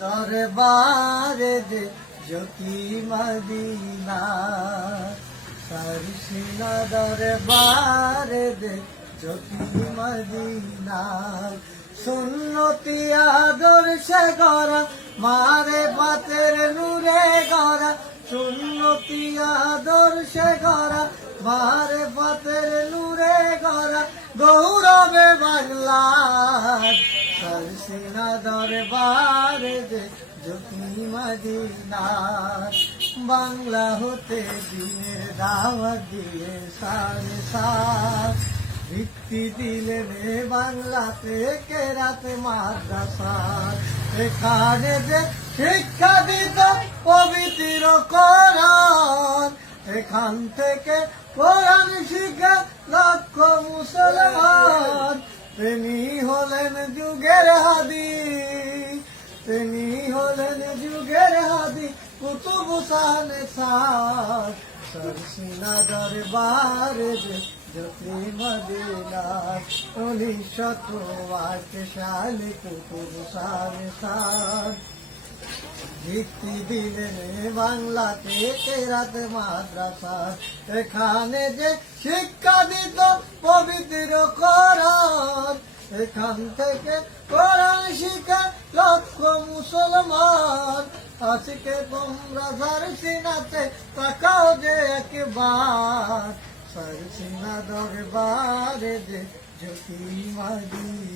দরবারে দে জ্যোতি মদিনা। সরসিনা দরবারে দে জ্যোতি মদিনা। সুন্নতি আদর্শে গড়া, মারে পাতের নূরে গড়া। সুন্নতি আদর্শে গড়া, মারে পাতের নূরে গড়া। গৌরবে বাংলার সরসিনা দরবারে দে জ্যোতি মদিনা বাংলা হতে দিনের দাওয়াত দিয়ে সারে সার ভিত্তি দিলেন বাংলাতে কেরাতে মাদ্রাসা? এখানে যে শিক্ষা দিত পবিত্র কোরআন, এখান থেকে কোরআন শিখে লক্ষ মুসলমান। হলেন যুগের হাদি। তিনি হলেন যুগের হাদি, কুতুব সার। ভিত্তি দিলেন বাংলাতে কেরাত মাদ্রাসা। এখানে যে শিক্ষা দিত পবিত্র কোরআন এখান থেকে কোরআন শিখে লক্ষ মুসলমান। আজকে তোমরা সারসিনাতে তাকাও যে একবার। সারসিনা দরবারে যে জ্যোতি মদিনা